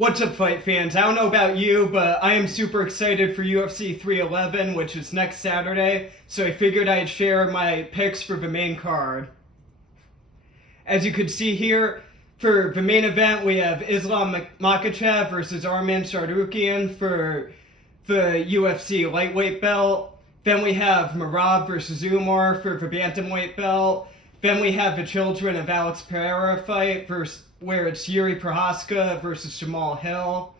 What's up, fight fans? I don't know about you, but I am super excited for UFC 311, which is next Saturday, so I figured I'd share my picks for the main card. As you can see here, for the main event, we have Islam Makhachev versus Arman Tsarukyan for the UFC lightweight belt. Then we have Merab versus Umar for the bantamweight belt. Then we have the Children of Alex Pereira fight where it's Yuri Prohaska versus Jamal Hill.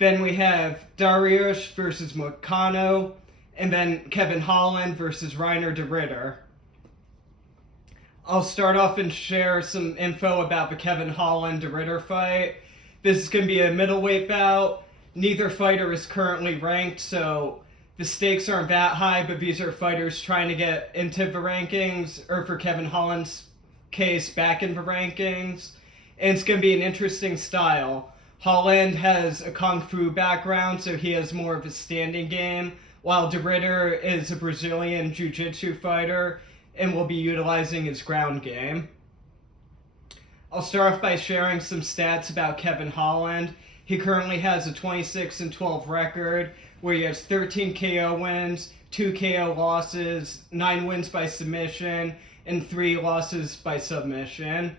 Then we have Dariush versus Moicano. And then Kevin Holland versus Reiner de Ritter. I'll start off and share some info about the Kevin Holland de Ritter fight. This is going to be a middleweight bout. Neither fighter is currently ranked, so the stakes aren't that high, but these are fighters trying to get into the rankings, or for Kevin Holland's case, back in the rankings. And it's going to be an interesting style. Holland has a Kung Fu background, so he has more of a standing game, while de Ritter is a Brazilian Jiu-Jitsu fighter and will be utilizing his ground game. I'll start off by sharing some stats about Kevin Holland. He currently has a 26-12 record, where he has 13 KO wins, 2 KO losses, 9 wins by submission, and 3 losses by submission.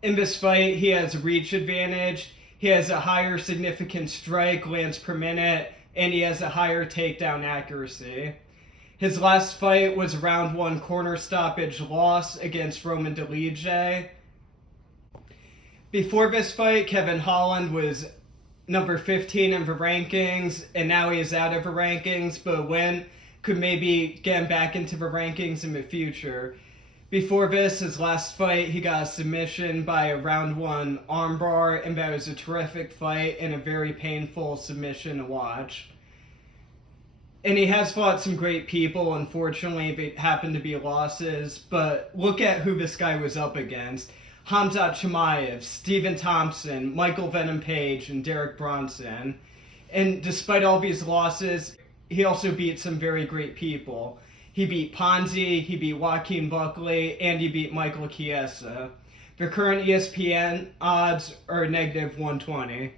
In this fight, he has a reach advantage, he has a higher significant strike lengths per minute, and he has a higher takedown accuracy. His last fight was a round 1 corner stoppage loss against Roman Dolidze. Before this fight, Kevin Holland was number 15 in the rankings, and now he is out of the rankings, but a win could maybe get him back into the rankings in the future. Before this, his last fight, he got a submission by a round 1 armbar, and that was a terrific fight and a very painful submission to watch. And he has fought some great people. Unfortunately, they happen to be losses, but look at who this guy was up against. Hamzat Chimaev, Stephen Thompson, Michael Venom Page, and Derek Bronson. And despite all these losses, he also beat some very great people. He beat Ponzi, he beat Joaquin Buckley, and he beat Michael Chiesa. The current ESPN odds are negative 120.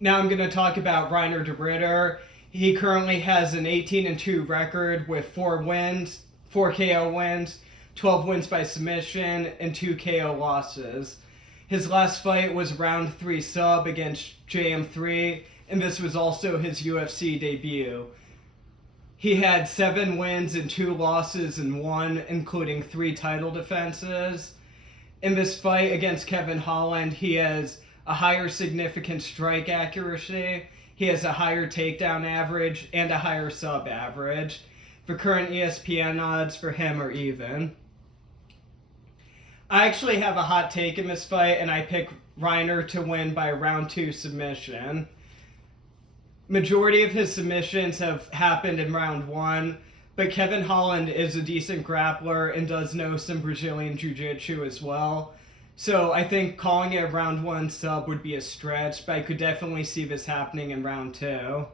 Now I'm going to talk about Reiner de Ritter. He currently has an 18-2 record with 4 KO wins, 12 wins by submission, and 2 KO losses. His last fight was round 3 sub against JM3, and this was also his UFC debut. He had 7 wins and 2 losses and 1, including 3 title defenses. In this fight against Kevin Holland, he has a higher significant strike accuracy, he has a higher takedown average, and a higher sub average. The current ESPN odds for him are even. I actually have a hot take in this fight, and I pick Reiner to win by a round 2 submission. Majority of his submissions have happened in round 1, but Kevin Holland is a decent grappler and does know some Brazilian Jiu-Jitsu as well. So I think calling it a round 1 sub would be a stretch, but I could definitely see this happening in round 2.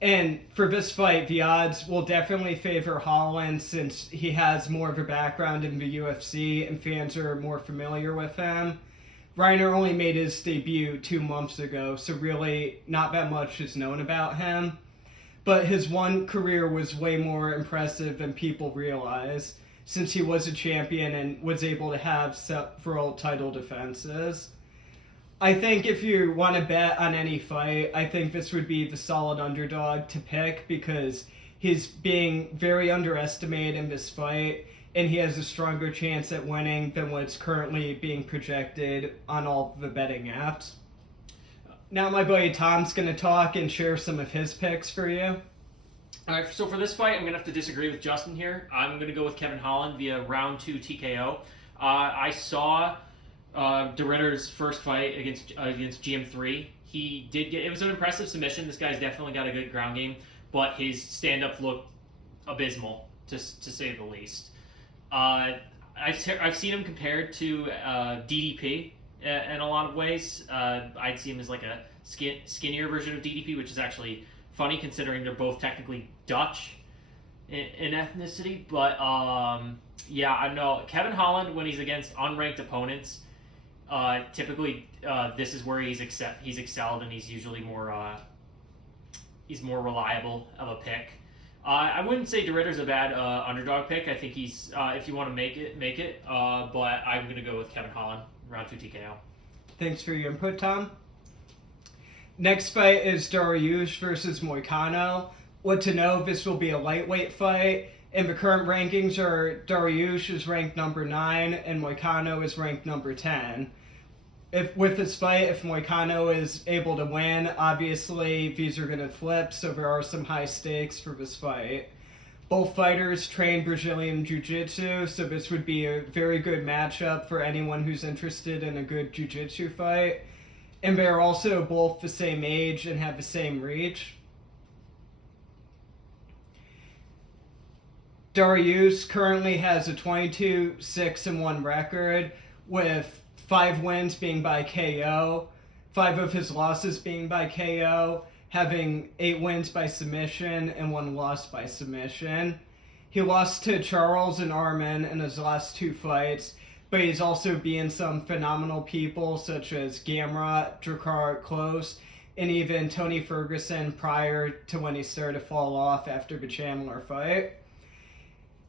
And for this fight, the odds will definitely favor Holland since he has more of a background in the UFC and fans are more familiar with him. Reiner only made his debut 2 months ago, so really not that much is known about him. But his one career was way more impressive than people realize, since he was a champion and was able to have several title defenses. I think if you want to bet on any fight, I think this would be the solid underdog to pick because he's being very underestimated in this fight and he has a stronger chance at winning than what's currently being projected on all the betting apps. Now my buddy Tom's going to talk and share some of his picks for you. All right, so for this fight, I'm going to have to disagree with Justin here. I'm going to go with Kevin Holland via round 2 TKO. I saw de Ritter's first fight against GM3. He did get, it was an impressive submission. This guy's definitely got a good ground game, but his stand-up looked abysmal, to say the least. I've seen him compared to DDP in a lot of ways. I'd see him as like a skinnier version of DDP, which is actually funny considering they're both technically Dutch in ethnicity. But yeah, I know Kevin Holland, when he's against unranked opponents, Typically, this is where he's excelled, and he's usually he's more reliable of a pick. I wouldn't say DeRitter's a bad underdog pick. I think he's if you want to make it, make it. But I'm gonna go with Kevin Holland, round 2 TKO. Thanks for your input, Tom. Next fight is Dariush versus Moicano. What to know, this will be a lightweight fight. And the current rankings are Dariush is ranked number 9 and Moicano is ranked number 10. With this fight, if Moicano is able to win, obviously these are going to flip, so there are some high stakes for this fight. Both fighters train Brazilian Jiu-Jitsu, so this would be a very good matchup for anyone who's interested in a good Jiu-Jitsu fight. And they're also both the same age and have the same reach. Dariush currently has a 22-6-1 record, with 5 wins being by KO, 5 of his losses being by KO, having 8 wins by submission and 1 loss by submission. He lost to Charles and Arman in his last 2 fights, but he's also beaten some phenomenal people such as Gamrot, Drakkar Klose, and even Tony Ferguson prior to when he started to fall off after the Chandler fight.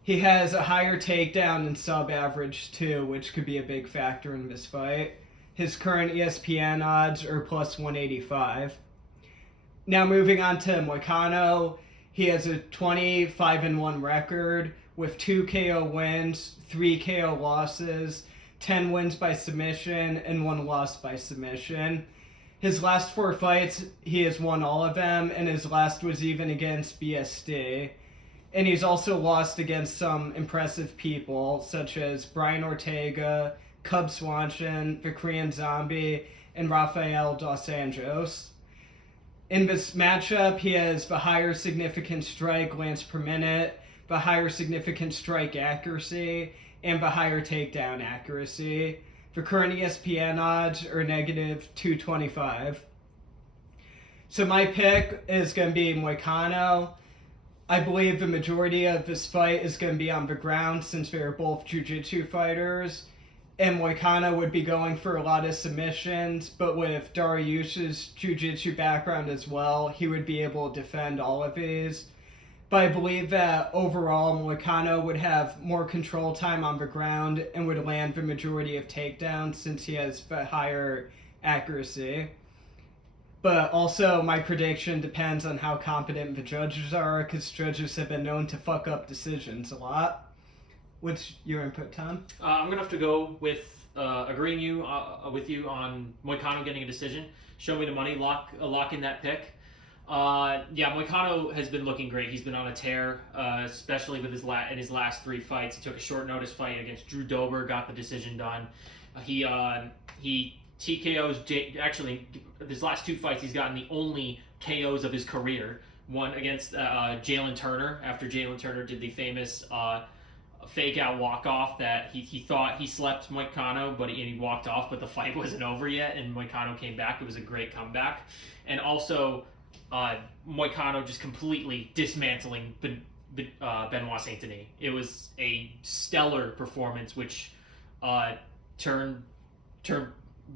He has a higher takedown and sub-average too, which could be a big factor in this fight. His current ESPN odds are plus 185. Now moving on to Moicano, he has a 25-1 record with 2 KO wins, 3 KO losses, 10 wins by submission, and 1 loss by submission. His last 4 fights, he has won all of them, and his last was even against BSD. And he's also lost against some impressive people, such as Brian Ortega, Cub Swanson, the Korean Zombie, and Rafael Dos Anjos. In this matchup, he has the higher significant strike lengths per minute, the higher significant strike accuracy, and the higher takedown accuracy. The current ESPN odds are negative 225. So my pick is going to be Moicano. I believe the majority of this fight is going to be on the ground since they're both jiu-jitsu fighters. And Moicano would be going for a lot of submissions, but with Dariush's jiu-jitsu background as well, he would be able to defend all of these. But I believe that overall, Moicano would have more control time on the ground and would land the majority of takedowns since he has the higher accuracy. But also, my prediction depends on how competent the judges are, because judges have been known to fuck up decisions a lot. What's your input, Tom? I'm going to have to go with agreeing with you on Moicano getting a decision. Show me the money, lock in that pick. Moicano has been looking great. He's been on a tear, especially with in his last 3 fights. He took a short notice fight against Drew Dober, got the decision done. He TKO's actually his last 2 fights. He's gotten the only KOs of his career. One against Jalen Turner after Jalen Turner did the famous fake out walk off that he thought he slept Moicano, but he walked off, but the fight wasn't over yet, and Moicano came back. It was a great comeback, and also Moicano just completely dismantling Benoit Saint-Denis. It was a stellar performance, which turned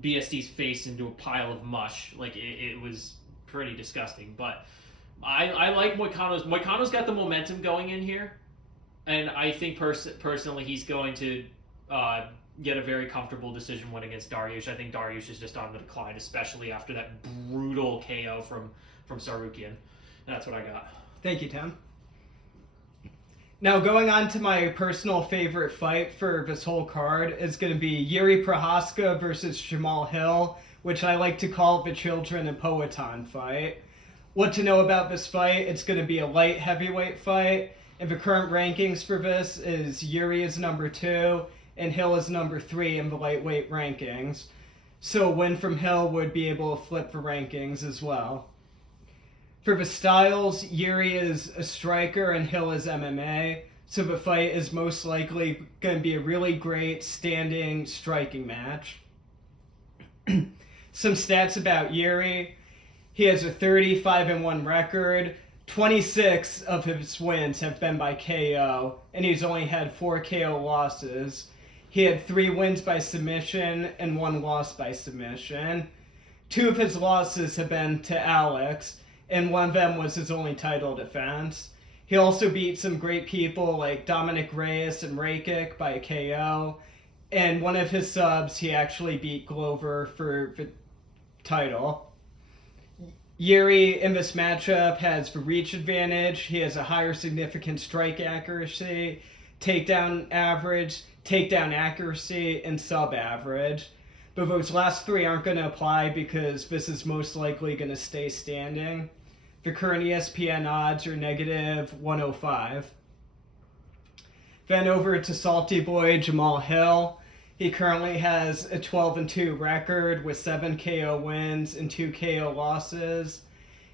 BSD's face into a pile of mush. Like it was pretty disgusting. But I like Moicano's. Moicano's got the momentum going in here, and I think personally he's going to get a very comfortable decision win against Dariush. I think Dariush is just on the decline, especially after that brutal KO from Sarukian. That's what I got. Thank you, Tim. Now, going on to my personal favorite fight for this whole card is going to be Yuri Prohaska versus Jamal Hill, which I like to call the Children of Powhatan fight. What to know about this fight? It's going to be a light heavyweight fight, and the current rankings for this is Yuri is number 2, and Hill is number 3 in the lightweight rankings. So a win from Hill would be able to flip the rankings as well. For the styles, Yuri is a striker and Hill is MMA, so the fight is most likely going to be a really great standing striking match. Some stats about Yuri. He has a 35-1 record. 26 of his wins have been by KO, and he's only had 4 KO losses. He had 3 wins by submission and 1 loss by submission. 2 of his losses have been to Alex, and one of them was his only title defense. He also beat some great people like Dominic Reyes and Rakic by KO, and one of his subs, he actually beat Glover for the title. Yuri in this matchup has the reach advantage. He has a higher significant strike accuracy, takedown average, takedown accuracy, and sub average. But those last 3 aren't going to apply because this is most likely going to stay standing. The current ESPN odds are negative 105. Then over to Salty Boy Jamal Hill. He currently has a 12-2 record with 7 KO wins and 2 KO losses.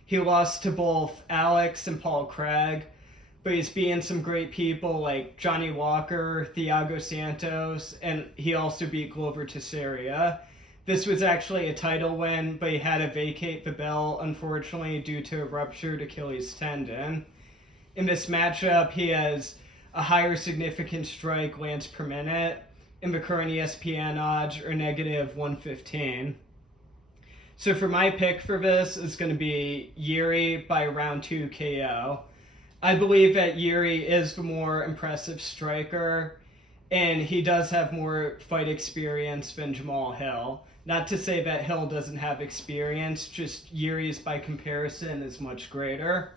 He lost to both Alex and Paul Craig, but he's beaten some great people like Johnny Walker, Thiago Santos, and he also beat Glover Teixeira. This was actually a title win, but he had to vacate the belt, unfortunately, due to a ruptured Achilles tendon. In this matchup, he has a higher significant strike lance per minute, and the current ESPN odds are negative 115. So for my pick for this is going to be Yuri by round 2 KO. I believe that Yuri is the more impressive striker, and he does have more fight experience than Jamal Hill. Not to say that Hill doesn't have experience, just Yuri's by comparison is much greater.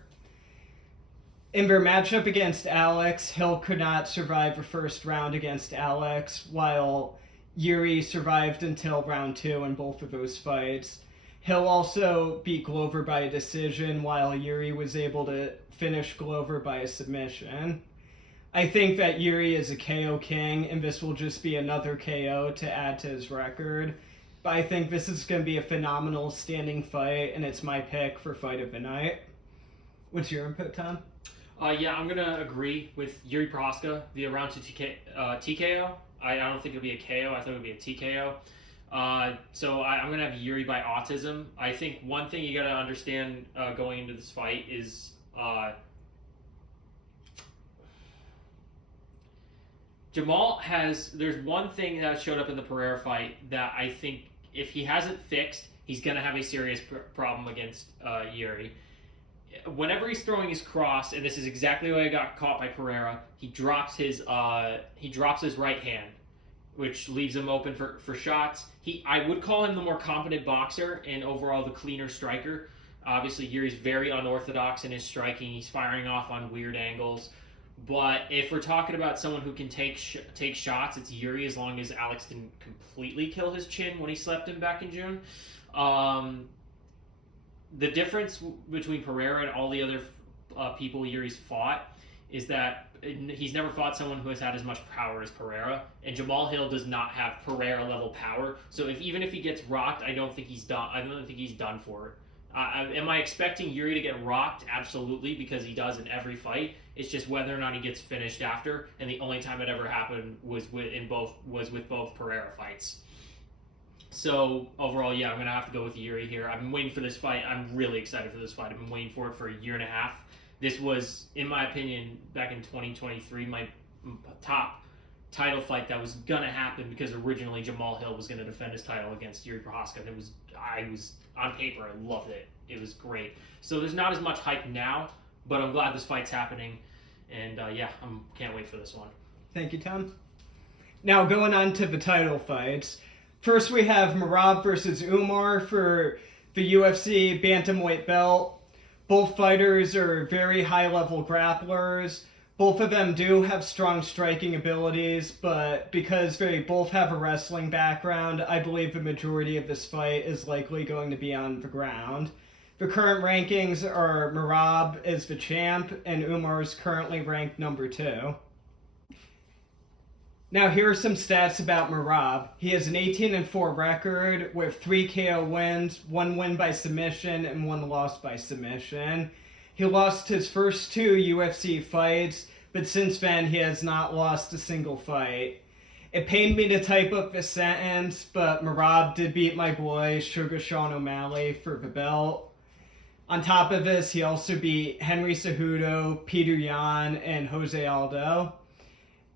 In their matchup against Alex, Hill could not survive the first round against Alex, while Yuri survived until round 2 in both of those fights. Hill also beat Glover by a decision, while Yuri was able to finish Glover by a submission. I think that Yuri is a KO king, and this will just be another KO to add to his record. But I think this is going to be a phenomenal standing fight, and it's my pick for Fight of the Night. What's your input, Tom? Yeah, I'm going to agree with Yuri Prohaska via round 2 TKO. I don't think it'll be a KO. I thought it would be a TKO. So I'm going to have Yuri by autism. I think one thing you got to understand going into this fight is Jamal there's one thing that showed up in the Pereira fight that I think if he hasn't fixed, he's going to have a serious problem against Yuri. Whenever he's throwing his cross, and this is exactly why I got caught by Pereira, he drops his right hand, which leaves him open for shots. I would call him the more competent boxer and overall the cleaner striker. Obviously, Yuri's very unorthodox in his striking. He's firing off on weird angles. But if we're talking about someone who can take shots, it's Yuri, as long as Alex didn't completely kill his chin when he slept him back in June. The difference between Pereira and all the other people Yuri's fought is that he's never fought someone who has had as much power as Pereira, and Jamal Hill does not have Pereira level power. So even if he gets rocked, I don't think he's done. I don't think he's done for it. Am I expecting Yuri to get rocked? Absolutely, because he does in every fight. It's just whether or not he gets finished after, and the only time it ever happened was with both Pereira fights. So overall, yeah, I'm gonna have to go with Yuri here. I've been waiting for this fight. I'm really excited for this fight. I've been waiting for it for a year and a half. This was, in my opinion, back in 2023, my top title fight that was gonna happen because originally Jamal Hill was gonna defend his title against Yuri Prohaska. I was on paper, I loved it. It was great. So there's not as much hype now, but I'm glad this fight's happening, and yeah, I can't wait for this one. Thank you, Tom. Now going on to the title fights. First, we have Merab versus Umar for the UFC bantamweight belt. Both fighters are very high-level grapplers. Both of them do have strong striking abilities, but because they both have a wrestling background, I believe the majority of this fight is likely going to be on the ground. The current rankings are Merab is the champ, and Umar is currently ranked number 2. Now here are some stats about Merab. He has an 18-4 record with 3 KO wins, 1 win by submission, and 1 loss by submission. He lost his first 2 UFC fights, but since then he has not lost a single fight. It pained me to type up this sentence, but Merab did beat my boy Sugar Sean O'Malley for the belt. On top of this, he also beat Henry Cejudo, Peter Yan, and Jose Aldo.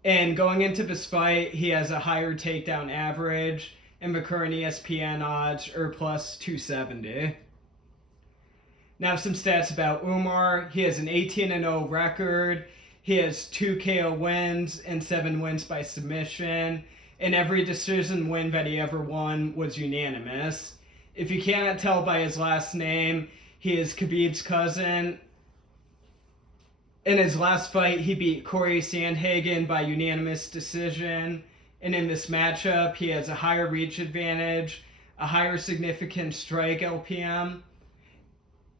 And going into this fight, he has a higher takedown average, and the current ESPN odds are plus 270. Now some stats about Umar. He has an 18-0 record. He has 2 KO wins and 7 wins by submission. And every decision win that he ever won was unanimous. If you cannot tell by his last name, he is Khabib's cousin. In his last fight, he beat Corey Sandhagen by unanimous decision. And in this matchup, he has a higher reach advantage, a higher significant strike LPM,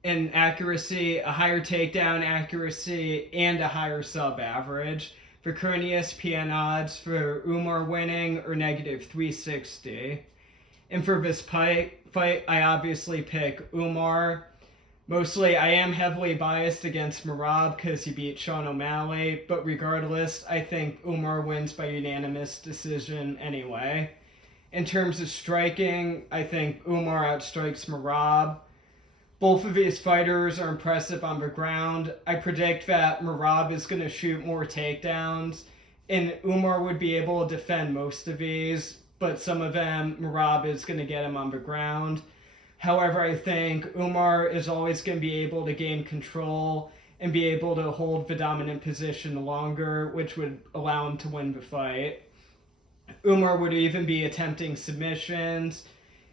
and accuracy, a higher takedown accuracy, and a higher sub average. The current ESPN odds for Umar winning are negative 360. And for this fight, I obviously pick Umar. Mostly, I am heavily biased against Merab because he beat Sean O'Malley, but regardless, I think Umar wins by unanimous decision anyway. In terms of striking, I think Umar outstrikes Merab. Both of these fighters are impressive on the ground. I predict that Merab is going to shoot more takedowns, and Umar would be able to defend most of these, but some of them, Merab is going to get him on the ground. However, I think Umar is always going to be able to gain control and be able to hold the dominant position longer, which would allow him to win the fight. Umar would even be attempting submissions,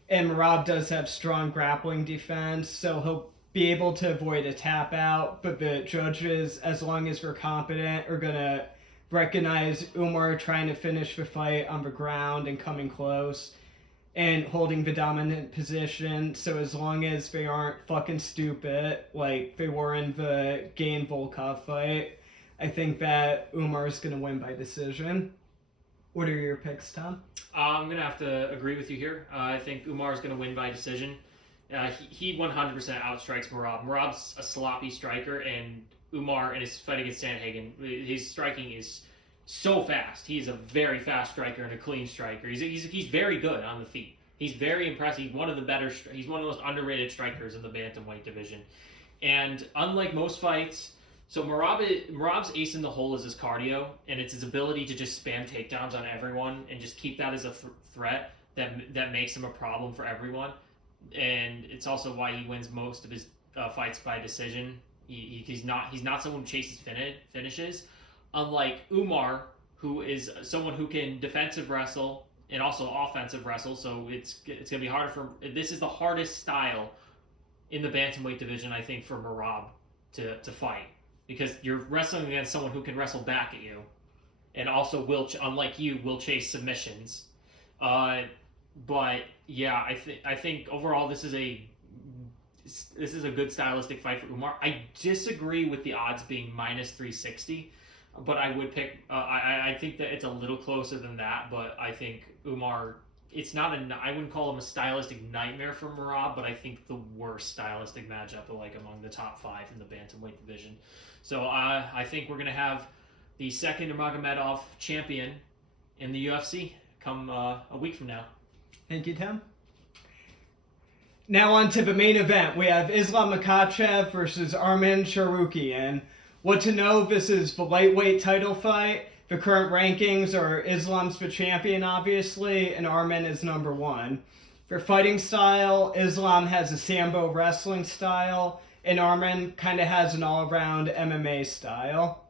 and Merab does have strong grappling defense, so he'll be able to avoid a tap out, but the judges, as long as they're competent, are going to recognize Umar trying to finish the fight on the ground and coming close and holding the dominant position. So as long as they aren't fucking stupid like they were in the Gain Volkov fight, I think that Umar is going to win by decision. What are your picks, Tom? I'm going to have to agree with you here. I think Umar is going to win by decision. He 100% outstrikes Merab. Merab's a sloppy striker, and Umar, in his fight against Sandhagen, his striking is so fast. He's a very fast striker and a clean striker. He's very good on the feet. He's very impressive. He's one of the better. He's one of the most underrated strikers in the bantamweight division. And unlike most fights, so Merab's ace in the hole is his cardio, and it's his ability to just spam takedowns on everyone and just keep that as a threat that makes him a problem for everyone. And it's also why he wins most of his fights by decision. He's not someone who chases finishes. Unlike Umar, who is someone who can defensive wrestle and also offensive wrestle, so it's gonna be harder for. This is the hardest style in the bantamweight division, I think, for Merab to fight, because you're wrestling against someone who can wrestle back at you, and also unlike you, will chase submissions. But yeah, I think overall this is a good stylistic fight for Umar. I disagree with the odds being minus 360. But I would pick. I think that it's a little closer than that. But I think Umar. It's not I wouldn't call him a stylistic nightmare for Merab, but I think the worst stylistic matchup, like among the top 5 in the bantamweight division. So I think we're gonna have the second Nurmagomedov champion in the UFC come a week from now. Thank you, Tim. Now on to the main event. We have Islam Makhachev versus Arman Tsarukyan. What to know, this is the lightweight title fight. The current rankings are Islam's the champion, obviously, and Arman is number 1. For fighting style, Islam has a Sambo wrestling style, and Arman kind of has an all-around MMA style.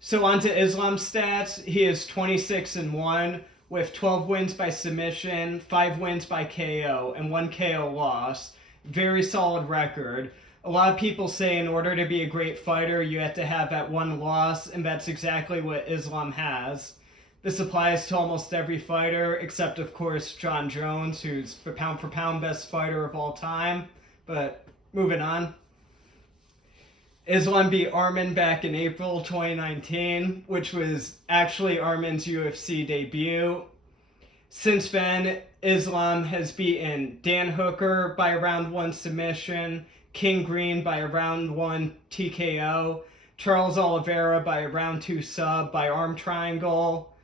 So on to Islam's stats. He is 26-1 with 12 wins by submission, 5 wins by KO, and 1 KO loss. Very solid record. A lot of people say in order to be a great fighter, you have to have that one loss, and that's exactly what Islam has. This applies to almost every fighter, except, of course, John Jones, who's the pound-for-pound best fighter of all time. But moving on. Islam beat Arman back in April 2019, which was actually Arman's UFC debut. Since then, Islam has beaten Dan Hooker by a round 1 submission, King Green by a round 1 TKO, Charles Oliveira by a round 2 sub by arm triangle,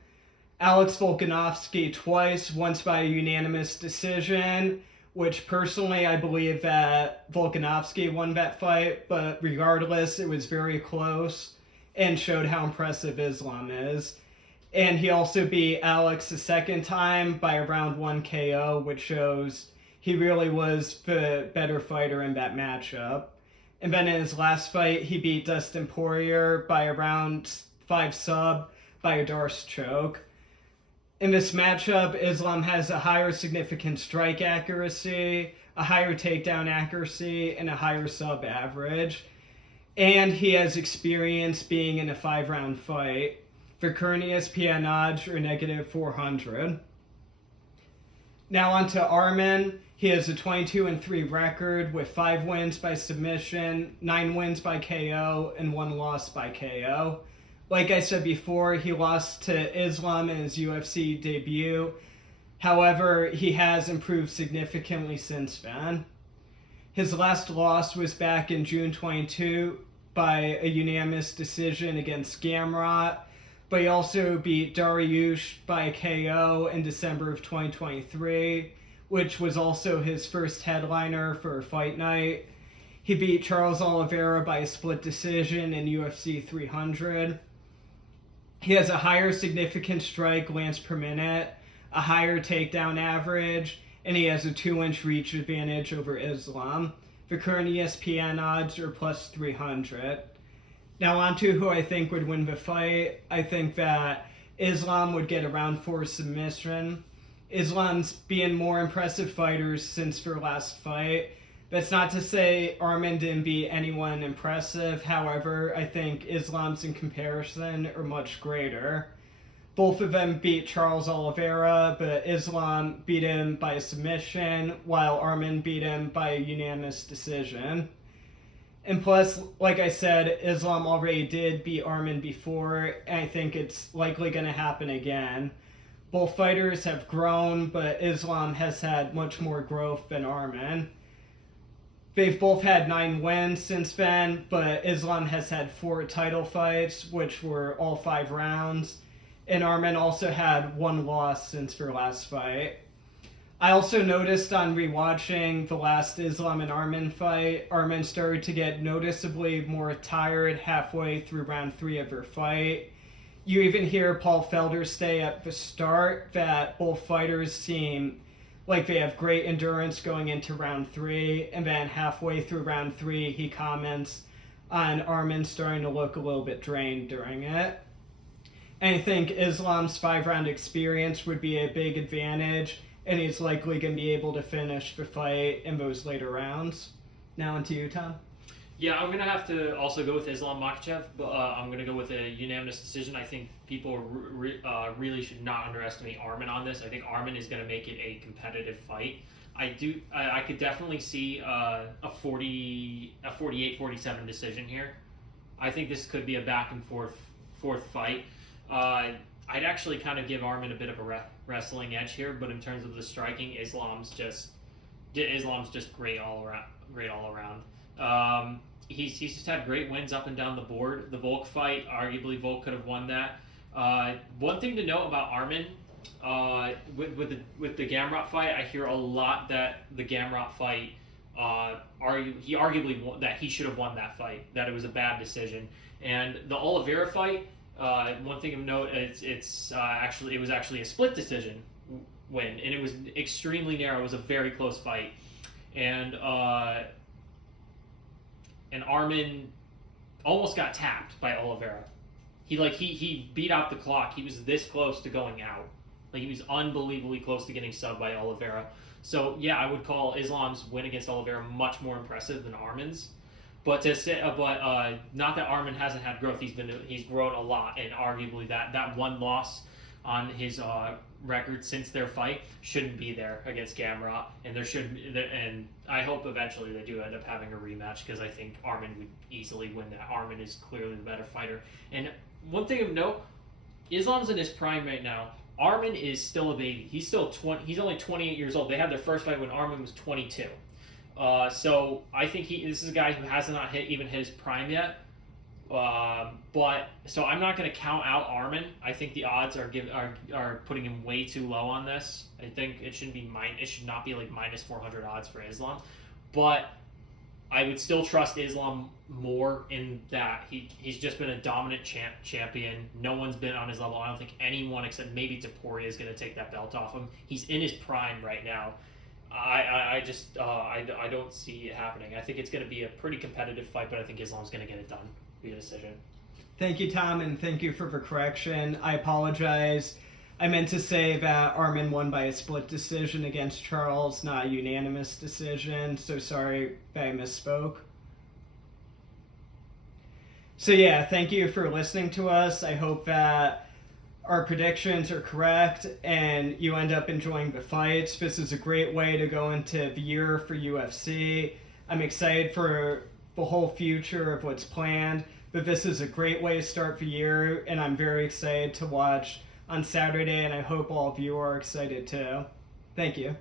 Alex Volkanovski twice, once by a unanimous decision, which personally I believe that Volkanovski won that fight, but regardless, it was very close. and showed how impressive Islam is. And he also beat Alex the second time by a round 1 KO, which shows he really was the better fighter in that matchup. And then in his last fight, he beat Dustin Poirier by a round 5 sub by a Darce choke. In this matchup, Islam has a higher significant strike accuracy, a higher takedown accuracy, and a higher sub average. And he has experience being in a 5-round fight. For current ESPN odds are -400. Now on to Arman. He has a 22-3 record with 5 wins by submission, 9 wins by KO, and 1 loss by KO. Like I said before, he lost to Islam in his UFC debut. However, he has improved significantly since then. His last loss was back in June 22 by a unanimous decision against Gamrot, but he also beat Dariush by KO in December of 2023, which was also his first headliner for a fight night. He beat Charles Oliveira by a split decision in UFC 300. He has a higher significant strike lance per minute, a higher takedown average, and he has a 2-inch reach advantage over Islam. The current ESPN odds are +300. Now on to who I think would win the fight. I think that Islam would get a round 4 submission. Islam's been more impressive fighters since their last fight. That's not to say Arman didn't beat anyone impressive. However, I think Islam's in comparison are much greater. Both of them beat Charles Oliveira, but Islam beat him by submission, while Arman beat him by a unanimous decision. And plus, like I said, Islam already did beat Arman before, and I think it's likely going to happen again. Both fighters have grown, but Islam has had much more growth than Arman. They've both had 9 wins since then, but Islam has had 4 title fights, which were all 5 rounds, and Arman also had 1 loss since their last fight. I also noticed on rewatching the last Islam and Arman fight, Arman started to get noticeably more tired halfway through round 3 of their fight. You even hear Paul Felder say at the start that both fighters seem like they have great endurance going into round 3, and then halfway through round 3 he comments on Arman starting to look a little bit drained during it. And I think Islam's 5-round experience would be a big advantage, and he's likely going to be able to finish the fight in those later rounds. Now on to you, Tom. Yeah, I'm going to have to also go with Islam Makhachev, but I'm going to go with a unanimous decision. I think people really should not underestimate Arman on this. I think Arman is going to make it a competitive fight. I could definitely see a 48-47 decision here. I think this could be a back and forth fight. I'd actually kind of give Arman a bit of a wrestling edge here, but in terms of the striking, Islam's just great all around. He's just had great wins up and down the board. The Volk fight, arguably Volk could have won that. One thing to note about Arman, with the Gamrot fight, I hear a lot that the Gamrot fight, he arguably won, that he should have won that fight, that it was a bad decision. And the Oliveira fight, one thing of note, it was actually a split decision win, and it was extremely narrow. It was a very close fight, and Arman almost got tapped by Oliveira. He beat out the clock. He was this close to going out. He was unbelievably close to getting subbed by Oliveira. So yeah, I would call Islam's win against Oliveira much more impressive than Arman's. But not that Arman hasn't had growth. He's grown a lot, and arguably that 1 loss on his record since their fight shouldn't be there against Gamrot, and I hope eventually they do end up having a rematch, because I think Arman would easily win that. Arman is clearly the better fighter. And one thing of note, Islam's in his prime right now. Arman is still a baby. He's still 20. He's only 28 years old. They had their first fight when Arman was 22. So I think this is a guy who has not hit his prime yet. But so I'm not going to count out Arman. I think the odds are putting him way too low on this. I think it should not be like -400 odds for Islam. But I would still trust Islam more in that he's just been a dominant champion. No one's been on his level. I don't think anyone except maybe Topuria is going to take that belt off him. He's in his prime right now. I don't see it happening. I think it's going to be a pretty competitive fight, but I think Islam's going to get it done via decision. Thank you, Tom, and thank you for the correction. I apologize. I meant to say that Armin won by a split decision against Charles, not a unanimous decision, so sorry that I misspoke. So yeah, thank you for listening to us. I hope that our predictions are correct and you end up enjoying the fights. This is a great way to go into the year for UFC. I'm excited for the whole future of what's planned, but this is a great way to start the year, and I'm very excited to watch on Saturday, and I hope all of you are excited too. Thank you.